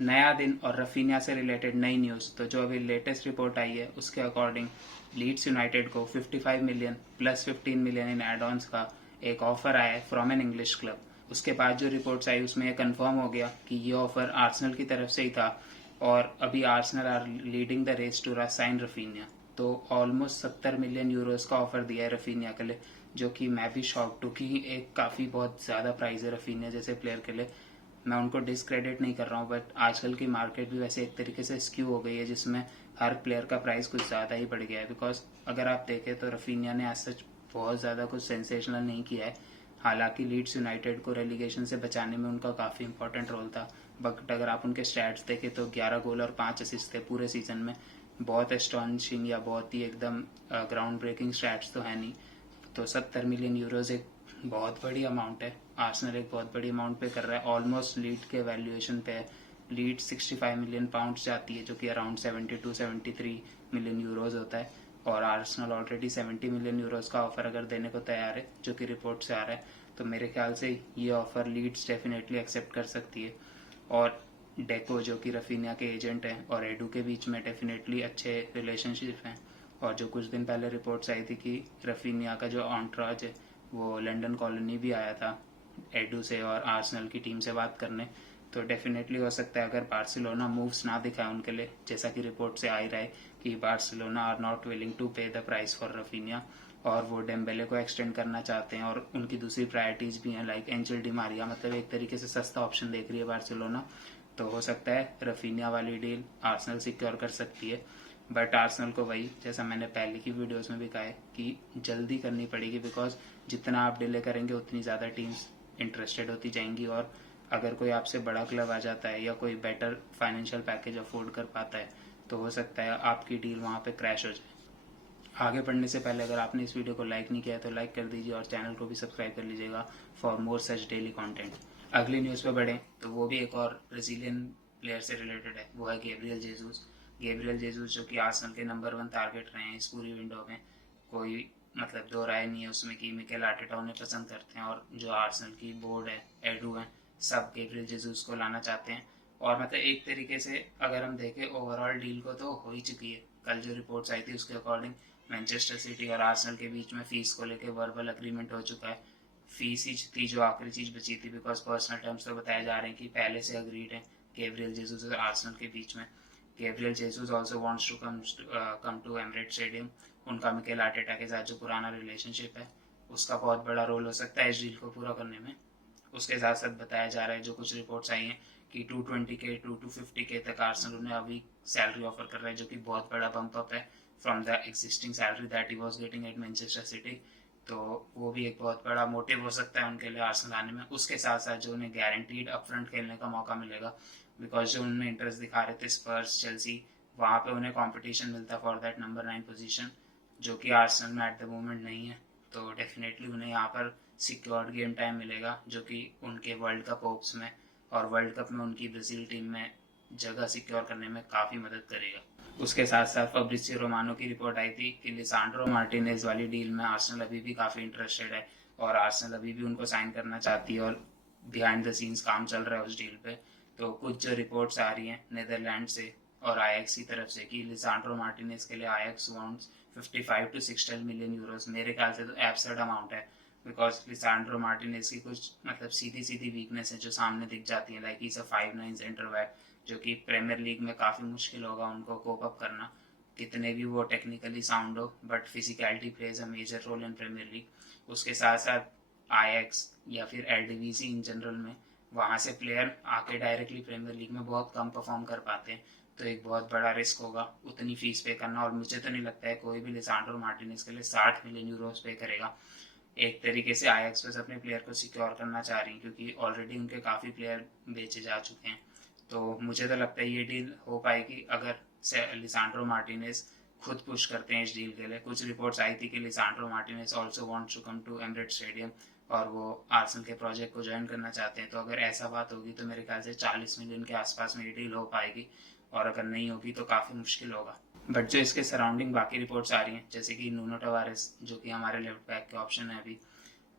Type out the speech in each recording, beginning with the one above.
नया दिन और रफीनिया से रिलेटेड नई न्यूज़। तो जो अभी लेटेस्ट रिपोर्ट आई है उसके अकॉर्डिंग लीड्स यूनाइटेड को 55 million plus 15 million in add ons का एक ऑफर आया है फ्रॉम एन इंग्लिश क्लब। उसके बाद जो रिपोर्ट्स आई उसमें यह कंफर्म हो गया कि ये ऑफर आर्सेनल की तरफ से ही था और अभी Arsenal are leading the race to sign Raphinha. तो ऑलमोस्ट 70 मिलियन यूरोज का ऑफर दिया है रफीनिया के लिए, जो कि मैं भी शॉक्ड हूँ कि एक काफ़ी बहुत ज़्यादा प्राइस है रफीनिया जैसे प्लेयर के लिए। मैं उनको डिसक्रेडिट नहीं कर रहा हूँ, बट आजकल की मार्केट भी वैसे एक तरीके से स्क्यू हो गई है जिसमें हर प्लेयर का प्राइस कुछ ज़्यादा ही बढ़ गया है। बिकॉज अगर आप देखें तो रफीनिया ने आज सच बहुत ज़्यादा कुछ सेंसेशनल नहीं किया है। हालांकि लीड्स यूनाइटेड को रेलीगेशन से बचाने में उनका काफ़ी इंपॉर्टेंट रोल था, बट अगर आप उनके स्टैट्स देखें तो 11 गोल और 5 असिस्ट थे पूरे सीजन में। बहुत एस्टॉनिशिंग या बहुत ही एकदम ग्राउंड ब्रेकिंग स्टैट्स तो है नहीं। तो 70 मिलियन यूरोज एक बहुत बड़ी अमाउंट है। आर्सेनल एक बहुत बड़ी अमाउंट पे कर रहा है, ऑलमोस्ट लीड के वैल्यूएशन पे है। लीड 65 मिलियन पाउंड जाती है जो कि अराउंड 72-73 मिलियन यूरोज होता है, और आर्सेनल ऑलरेडी 70 मिलियन यूरोज का ऑफर अगर देने को तैयार है जो कि रिपोर्ट से आ रहा है, तो मेरे ख्याल से ये ऑफर लीड्स डेफिनेटली एक्सेप्ट कर सकती है। और डेको जो कि रफीनिया के एजेंट हैं और एडू के बीच में डेफिनेटली अच्छे रिलेशनशिप हैं। और जो कुछ दिन पहले रिपोर्ट्स आई थी कि रफीनिया का जो ऑन्ट्राज है वो लंदन कॉलोनी भी आया था एडू से और आर्सेनल की टीम से बात करने। तो डेफिनेटली हो सकता है अगर बार्सिलोना मूव्स ना दिखाए उनके लिए, जैसा कि रिपोर्ट से आ ही रहा है कि Barcelona are not willing to pay the price for Raphinha, और वो डेम्बेले को एक्सटेंड करना चाहते हैं और उनकी दूसरी प्रायोरिटीज भी हैं लाइक एंजेल डी मारिया, मतलब एक तरीके से सस्ता ऑप्शन देख रही है बार्सिलोना। तो हो सकता है रफीनिया वाली डील आर्सेनल सिक्योर कर सकती है। बट आर्सेनल को वही, जैसा मैंने पहले की वीडियोस में भी कहा है, कि जल्दी करनी पड़ेगी। बिकॉज जितना आप डिले करेंगे उतनी ज़्यादा टीम्स इंटरेस्टेड होती जाएंगी, और अगर कोई आपसे बड़ा क्लब आ जाता है या कोई बेटर फाइनेंशियल पैकेज अफोर्ड कर पाता है तो हो सकता है आपकी डील वहाँ पे क्रैश हो जाए। आगे बढ़ने से पहले अगर आपने इस वीडियो को लाइक नहीं किया है तो लाइक कर दीजिए और चैनल को भी सब्सक्राइब कर लीजिएगा for more such daily content. अगली न्यूज़ पे बढ़ें तो वो भी एक और ब्राजीलियन प्लेयर से रिलेटेड है, वो है गैब्रियल जेसूस। गैब्रियल जेसूस जो कि आर्सेनल के नंबर 1 टारगेट रहे हैं इस पूरी विंडो में, कोई मतलब दो राय नहीं है उसमें कि मिकेल आर्टेटा उन्हें पसंद करते हैं, और जो आर्सेनल की बोर्ड है, एडू है, सब गैब्रियल जेसूस को लाना चाहते हैं। और मतलब एक तरीके से अगर हम देखें ओवरऑल डील को तो हो ही चुकी है। कल जो रिपोर्ट्स आई थी उसके अकॉर्डिंग मैनचेस्टर सिटी और आर्सेनल के बीच में फीस को लेकर वर्बल अग्रीमेंट हो चुका है। फीस ही थी जो आखिरी चीज बची थी, बिकॉज पर्सनल टर्म्स तो बताए जा रहे हैं कि पहले से अग्रीड है गैब्रियल जेसूस और आर्सेनल के बीच में। Gabriel Jesus also wants to come to Emirates Stadium. उनका मिकेल आर्टेटा के साथ जो पुराना रिलेशनशिप है उसका बहुत बड़ा रोल हो सकता है इस डील को पूरा करने में। उसके साथ साथ बताया जा रहा है, जो कुछ रिपोर्ट्स आई हैं, कि 220K टू 250K तक आर्सेनल उन्हें अभी सैलरी ऑफर कर रहा है, जो कि बहुत बड़ा बम्प अप है from the existing salary that he was getting at Manchester city. तो वो भी एक बहुत बड़ा मोटिव हो सकता है उनके लिए आर्सेनल आने में। उसके साथ साथ जो उन्हें गारंटीड अपफ्रंट खेलने का मौका मिलेगा, बिकॉज जो उनमें इंटरेस्ट दिखा रहे थे स्पर्स, चेल्सी, वहाँ पे उन्हें कंपटीशन मिलता फॉर दैट नंबर 9 पोजीशन, जो कि आर्सेनल में एट द मोमेंट नहीं है। तो डेफिनेटली उन्हें यहाँ पर सिक्योर्ड गेम टाइम मिलेगा, जो कि उनके वर्ल्ड कप होप्स में और वर्ल्ड कप में उनकी ब्राज़ील टीम में जगह सिक्योर करने में काफ़ी मदद करेगा। उसके साथ साथ फब्रिसियो रोमानो की रिपोर्ट आई थी कि लिसांड्रो मार्टिनेज वाली डील में आर्सेनल अभी भी काफ़ी इंटरेस्टेड है और आर्सेनल अभी भी उनको साइन करना चाहती है, और बिहाइंड द सीन्स काम चल रहा है उस डील पे। तो कुछ जो रिपोर्ट्स आ रही हैं नीदरलैंड से और आयक्स की तरफ से कि लिसांड्रो मार्टिनेज के लिए Ajax wants 55 to 60 million euros, मेरे ख्याल से तो एब्सर्ड अमाउंट है। बिकॉज लिसांड्रो मार्टिनेज की कुछ मतलब सीधी सीधी वीकनेस है जो सामने दिख जाती है, like is a 5'9" centre back, जो कि प्रीमियर लीग में काफ़ी मुश्किल होगा उनको कोप अप करना, कितने भी वो टेक्निकली साउंड हो, but physicality plays a major role in Premier League. उसके साथ साथ आईएक्स या फिर एलडीवीसी इन जनरल में वहाँ से प्लेयर आके डायरेक्टली प्रीमियर लीग में बहुत कम परफॉर्म कर पाते हैं। तो एक बहुत बड़ा रिस्क होगा उतनी फीस पे करना, और मुझे तो नहीं लगता है कोई भी लिसांड्रो मार्टिनेज के लिए 60 मिलियन यूरोस पे करेगा। एक तरीके से आईएक्स बस अपने प्लेयर को सिक्योर करना चाह रही है क्योंकि ऑलरेडी उनके काफ़ी प्लेयर बेचे जा चुके हैं। तो मुझे तो लगता है ये डील हो पाएगी अगर लिसांड्रो मार्टिनेज खुद पुश करते हैं इस डील के लिए। कुछ रिपोर्ट्स आई थी कि Lisandro Martinez also wants to come to Emirates Stadium और वो आर्सेनल के प्रोजेक्ट को ज्वाइन करना चाहते हैं। तो अगर ऐसा बात होगी तो मेरे ख्याल से 40 मिलियन के आसपास में ये डील हो पाएगी, और अगर नहीं होगी तो काफ़ी मुश्किल होगा। बट जो इसके सराउंडिंग बाकी रिपोर्ट्स आ रही हैं, जैसे कि नूनो टवारेस जो कि हमारे लेफ्ट बैक के ऑप्शन है अभी,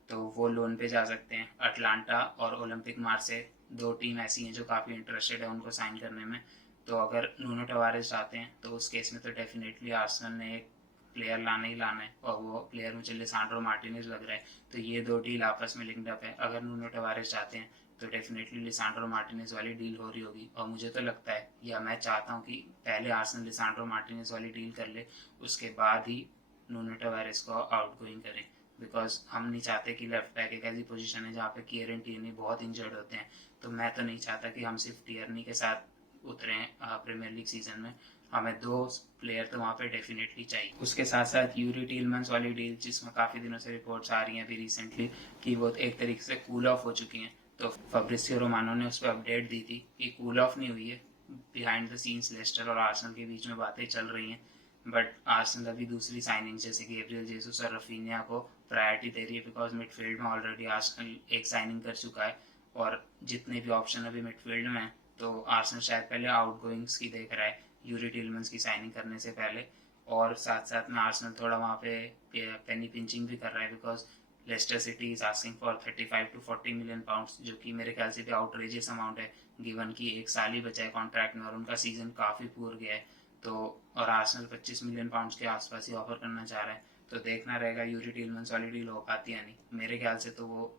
तो वो लोन पे जा सकते हैं। अटलांटा और ओलंपिक मार्से दो टीम ऐसी हैं जो काफ़ी इंटरेस्टेड है उनको साइन करने में। तो अगर नूनो टवारेस जाते हैं तो उस केस में तो डेफिनेटली आर्सेनल ने एक प्लेयर लाना ही लाना है, और वो प्लेयर मुझे लिसांड्रो मार्टिनेज लग रहा है। तो ये दो डील आपस में लिंक्ड अप है। अगर नूनो टवारेस जाते हैं तो डेफिनेटली लिसांड्रो मार्टिनेज वाली डील हो रही होगी, और मुझे तो लगता है या मैं चाहता हूँ कि पहले आर्सेनल लिसांड्रो मार्टिनेज वाली डील कर ले, उसके बाद ही नूनो टवारेस को आउटगोइंग करे। बिकॉज हम नहीं चाहते कि लेफ्ट बैक एक ऐसी पोजीशन है जहाँ पे किएरन टिerney बहुत इंजर्ड होते हैं। तो मैं तो नहीं चाहता कि हम सिर्फ टिerney के साथ उतरे प्रीमियर लीग सीजन में। हमें दो प्लेयर तो वहाँ पे डेफिनेटली चाहिए। उसके साथ साथ यूरी टीलमैन्स वाली डील, जिसमें काफ़ी दिनों से रिपोर्ट्स आ रही हैं अभी रिसेंटली कि वो एक तरीके से कूल ऑफ हो चुकी हैं। तो फब्रिसियो रोमानो ने उस पर अपडेट दी थी कि कूल ऑफ नहीं हुई है, बिहाइंड द सीन्स लेस्टर और आर्सेनल के बीच में बातें चल रही हैं। बट आर्सेनल अभी दूसरी साइनिंग जैसे कि गैब्रियल जेसुस और रफीनिया को प्रायोरिटी दे रही है, बिकॉज मिडफील्ड में ऑलरेडी आर्सेनल एक साइनिंग कर चुका है, और जितने भी ऑप्शन अभी मिडफील्ड में है तो आर्सेनल शायद पहले आउटगोइंग्स की देख रहा है यूरी टिलमैन्स की साइनिंग करने से पहले। और साथ साथ में आर्सेनल थोड़ा वहाँ पे पेनी पिंचिंग भी कर रहा है, because Leicester City is asking for 35 to 40 million pounds, जो कि मेरे ख्याल से भी आउटरेजियस अमाउंट है, गिवन कि एक साल ही बचा है कॉन्ट्रैक्ट में और उनका सीजन काफ़ी पूर गया है। तो और आर्सेनल 25 मिलियन पाउंड्स के आसपास ही ऑफर करना चाह रहा है। तो देखना रहेगा यूरी टिलमैन्स वाली डील हो पाती है नहीं। मेरे ख्याल से तो वो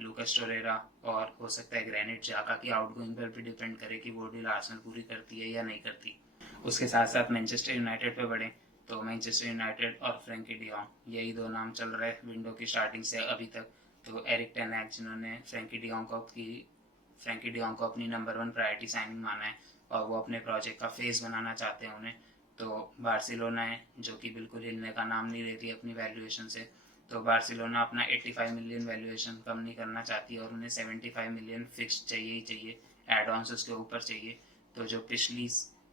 लूकास टोरेरा और हो सकता है ग्रेनिट जाका की आउटगोइंग पर भी डिपेंड करे कि वो डील आर्सेनल पूरी करती है या नहीं करती। उसके साथ साथ मैनचेस्टर यूनाइटेड पे बढ़े तो मैनचेस्टर यूनाइटेड और फ्रैंकी डियोंग, यही दो नाम चल रहे हैं विंडो की स्टार्टिंग से अभी तक। तो एरिक टेन हैग जिन्होंने फ्रैंकी डियोंग को अपनी नंबर 1 प्रायोरिटी साइनिंग माना है और वो अपने प्रोजेक्ट का फेस बनाना चाहते हैं उन्हें। तो बार्सिलोना है जो कि बिल्कुल हिलने का नाम नहीं लेती अपनी वैल्यूएशन से। तो बार्सिलोना अपना 85 मिलियन वैल्यूएशन कम नहीं करना चाहती और उन्हें 75 मिलियन फिक्स चाहिए ही चाहिए, एड ऑन्स उसके ऊपर चाहिए। तो जो पिछली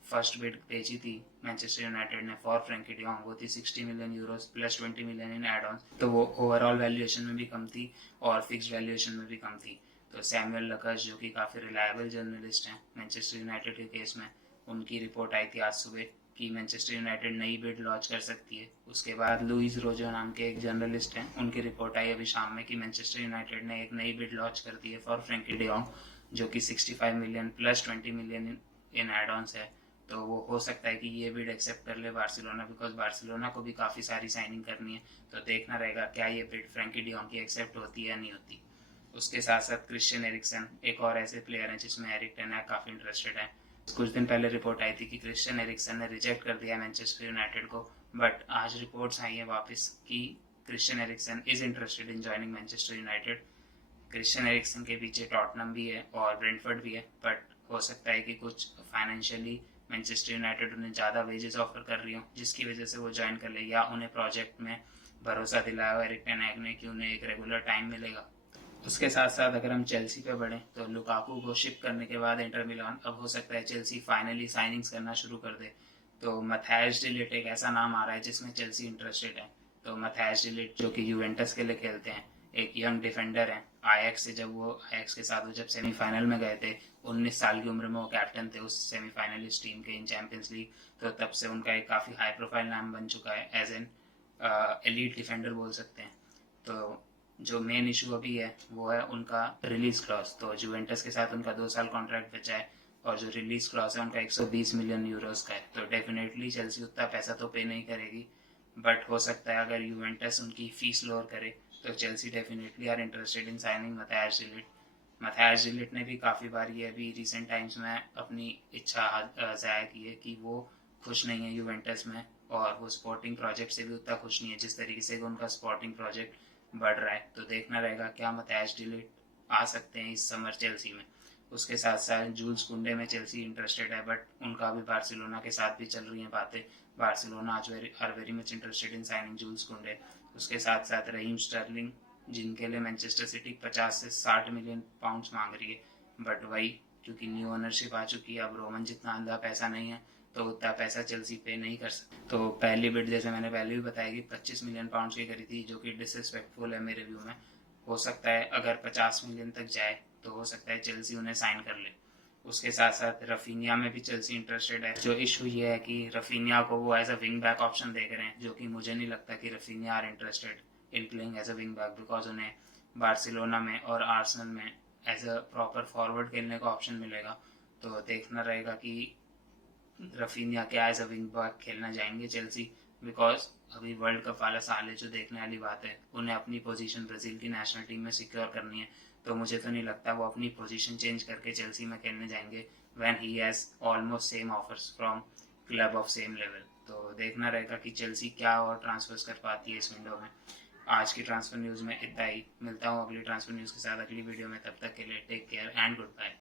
फर्स्ट बिड भेजी थी मैनचेस्टर यूनाइटेड ने फॉर फ्रैंकी डियोंग, वो थी 60 million euros plus 20 million in add on. तो वो ओवरऑल वैल्यूएशन में भी कम थी और फिक्स वैल्यूएशन में भी कम थी। तो सैमुअल लकस जो कि काफ़ी रिलायबल जर्नलिस्ट हैं मैनचेस्टर यूनाइटेड के केस में, उनकी रिपोर्ट आई थी आज सुबह कि मैनचेस्टर यूनाइटेड नई बिड लॉन्च कर सकती है। उसके बाद लुइस रोजो नाम के एक जर्नलिस्ट हैं, उनकी रिपोर्ट आई अभी शाम में कि मैनचेस्टर यूनाइटेड ने एक नई बिड लॉन्च कर दी है फॉर फ्रैंकी डियोंग, जो कि 65 million plus 20 million in add ons है। तो वो हो सकता है कि ये बिड एक्सेप्ट कर ले बार्सिलोना, बिकॉज बार्सिलोना को भी काफ़ी सारी साइनिंग करनी है। तो देखना रहेगा क्या ये बिड फ्रैंकी डियोंग की एक्सेप्ट होती है या नहीं होती। उसके साथ साथ क्रिश्चियन एरिक्सन एक और ऐसे प्लेयर हैं जिसमें एरिक टेन हैग काफ़ी इंटरेस्टेड है। कुछ दिन पहले रिपोर्ट आई थी कि क्रिश्चियन एरिक्सन ने रिजेक्ट कर दिया मैनचेस्टर यूनाइटेड को, बट आज रिपोर्ट्स आई हैं वापस कि Christian Eriksen is interested in joining Manchester United. Christian Eriksen के पीछे टॉटनम भी है और ब्रेंटफोर्ड भी है, बट हो सकता है कि कुछ फाइनेंशियली मैनचेस्टर यूनाइटेड उन्हें ज़्यादा वेजेस ऑफर कर रही हो जिसकी वजह से वो ज्वाइन कर ले, या उन्हें प्रोजेक्ट में भरोसा दिलाया एरिक टेन हैग ने कि उन्हें एक रेगुलर टाइम मिलेगा। उसके साथ साथ अगर हम चेल्सी पे बढ़ें तो लुकाकू को शिप करने के बाद इंटर मिलान अब हो सकता है चेल्सी फाइनली साइनिंग्स करना शुरू कर दे। तो मैथायस डिलिट एक ऐसा नाम आ रहा है जिसमें चेल्सी इंटरेस्टेड है। तो मैथायस डिलिट जो कि यूवेंटस के लिए खेलते हैं, एक यंग डिफेंडर है। आयैक्स से जब वो आयैक्स के साथ वो जब सेमीफाइनल में गए थे 19 साल की उम्र में वो कैप्टन थे उस सेमीफाइनलिस्ट टीम के इन चैंपियंस लीग। तो तब से उनका एक काफ़ी हाई प्रोफाइल नाम बन चुका है, एज एन एलीट डिफेंडर बोल सकते हैं। तो जो मेन इशू अभी है वो है उनका रिलीज क्लॉज। तो जुवेंटस के साथ उनका 2 साल कॉन्ट्रैक्ट बचा है और जो रिलीज क्लॉज है उनका 120 मिलियन यूरोस का है। तो डेफिनेटली चेल्सी उतना पैसा तो पे नहीं करेगी, बट हो सकता है अगर यूवेंटस उनकी फीस लोअर करे तो Chelsea definitely are interested in signing Matthijs de Ligt. Matthijs de Ligt ने भी काफ़ी बार ये अभी रिसेंट टाइम्स में अपनी इच्छा ज़ाहिर की है कि वो खुश नहीं है यूवेंटस में, और वो स्पोर्टिंग प्रोजेक्ट से भी उतना खुश नहीं है जिस तरीके से उनका स्पोर्टिंग प्रोजेक्ट बढ़ रहा है। तो देखना रहेगा क्या मैथायस डिलिट आ सकते हैं इस समर चेल्सी में। उसके साथ साथ जूल्स कुंडे में चेल्सी इंटरेस्टेड है, बट उनका भी बार्सिलोना के साथ भी चल रही हैं बातें। बार्सिलोना आज are very much interested in signing Jules Kounde. उसके साथ साथ रहीम स्टर्लिंग जिनके लिए मैनचेस्टर सिटी 50 से 60 मिलियन पाउंड्स मांग रही है, बट वही क्योंकि न्यू ओनरशिप आ चुकी है, अब रोमन जितना अंधा पैसा नहीं है तो उतना पैसा चेल्सी पे नहीं कर सकती। तो पहली बिड जैसे मैंने पहले भी बताया कि 25 मिलियन पाउंड्स की करी थी, जो कि डिसरिस्पेक्टफुल है मेरे व्यू में। हो सकता है अगर 50 मिलियन तक जाए तो हो सकता है चेल्सी उन्हें साइन कर ले। उसके साथ साथ रफीनिया में भी चेल्सी इंटरेस्टेड है। जो इशू ये है कि रफीनिया को वो as a wing back option देख रहे हैं, जो कि मुझे नहीं लगता कि Raphinha are interested in playing as a wing back, because उन्हें बार्सिलोना में और आर्सेनल में एज अ प्रॉपर फॉरवर्ड खेलने का ऑप्शन मिलेगा। तो देखना रहेगा कि रफीनिया क्या एज अ विंग बैक खेलना जाएंगे चेल्सी, बिकॉज अभी वर्ल्ड कप वाला साल है जो देखने वाली बात है। उन्हें अपनी पोजीशन ब्राजील की नेशनल टीम में सिक्योर करनी है, तो मुझे तो नहीं लगता वो अपनी पोजीशन चेंज करके चेल्सी में खेलने जाएंगे when he has almost same offers from club of same level. तो देखना रहेगा कि चेल्सी क्या और ट्रांसफर्स कर पाती है इस विंडो में। आज की ट्रांसफर न्यूज़ में इतना ही। मिलता हूँ अगली ट्रांसफर न्यूज़ के साथ अगली वीडियो में, तब तक के लिए take care and good bye.